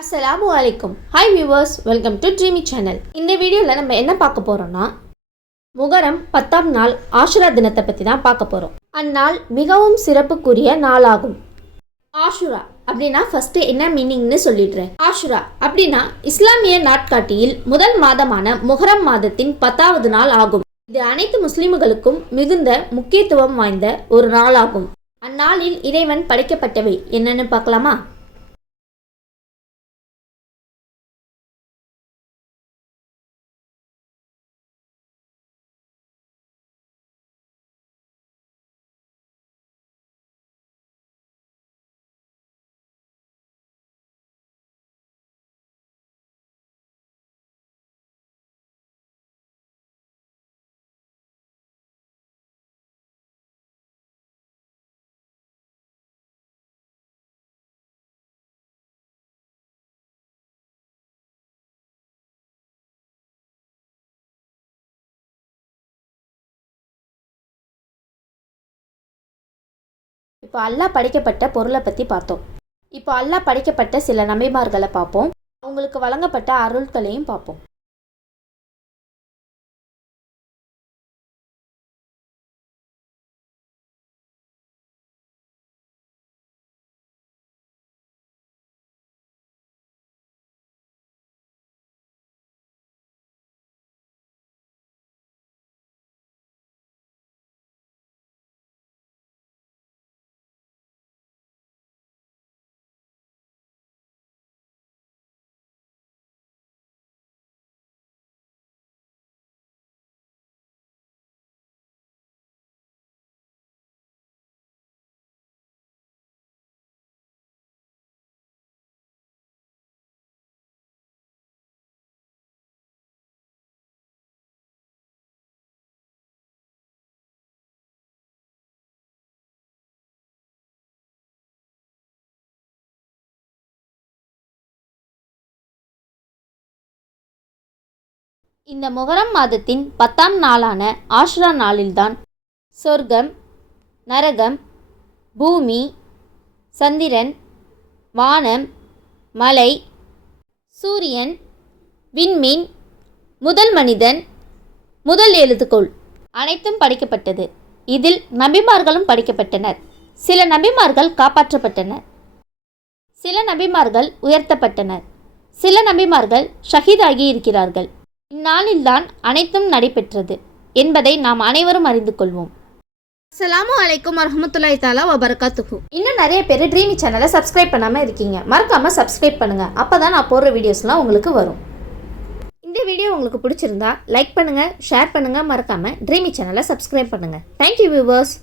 அஸ்ஸலாமு அலைக்கும். Hi viewers, welcome to Dreame channel. இந்த வீடியோவில் நம்ம என்ன பார்க்க போகிறோம்னா, முகரம் 10ஆம் நாள் ஆஷுரா தினத்தை பற்றி தான் பார்க்க போகிறோம். அந்நாள் மிகவும் சிறப்புக்குரிய நாளாகும். ஆஷுரா அப்படின்னா ஃபஸ்ட்டு என்ன மீனிங்னு சொல்லிடுறேன். ஆஷுரா அப்படின்னா இஸ்லாமிய நாட்காட்டியில் முதல் மாதமான முகரம் மாதத்தின் 10ஆவது நாள் ஆகும். இது அனைத்து முஸ்லிம்களுக்கும் மிகுந்த முக்கியத்துவம் வாய்ந்த ஒரு நாளாகும். அந்நாளில் இறைவன் படைக்கப்பட்டவை என்னன்னு பார்க்கலாமா? இப்போ அல்லாஹ் படைக்கப்பட்ட பொருளை பற்றி பார்த்தோம். இப்போ அல்லாஹ் படைக்கப்பட்ட சில நபிமார்களை பார்ப்போம். அவங்களுக்கு வழங்கப்பட்ட அருள்களையும் பார்ப்போம். இந்த முகரம் மாதத்தின் 10ஆம் நாளான ஆஷுரா நாளில்தான் சொர்க்கம், நரகம், பூமி, சந்திரன், வானம், மலை, சூரியன், விண்மீன், முதல் மனிதன், முதல் எழுதுகோள் அனைத்தும் படைக்கப்பட்டது. இதில் நபிமார்களும் படைக்கப்பட்டனர். சில நபிமார்கள் காப்பாற்றப்பட்டனர், சில நபிமார்கள் உயர்த்தப்பட்டனர், சில நபிமார்கள் ஷஹீதாகி இருக்கிறார்கள். இந்நாளில்தான் அனைத்தும் நடைபெற்றது என்பதை நாம் அனைவரும் அறிந்து கொள்வோம். அஸ்ஸலாமு அலைக்கும் வரஹ்மத்துல்லாஹி தஆலா வபரகாத்துஹு. இன்னும் நிறைய பேர் ட்ரீமி சேனலை சப்ஸ்கிரைப் பண்ணாமல் இருக்கீங்க. மறக்காமல் சப்ஸ்கிரைப் பண்ணுங்கள். அப்போ தான் நான் போடுற வீடியோஸ்லாம் உங்களுக்கு வரும். இந்த வீடியோ உங்களுக்கு பிடிச்சிருந்தா லைக் பண்ணுங்கள், ஷேர் பண்ணுங்கள். மறக்காமல் ட்ரீமி சேனலை சப்ஸ்கிரைப் பண்ணுங்கள். Thank you viewers.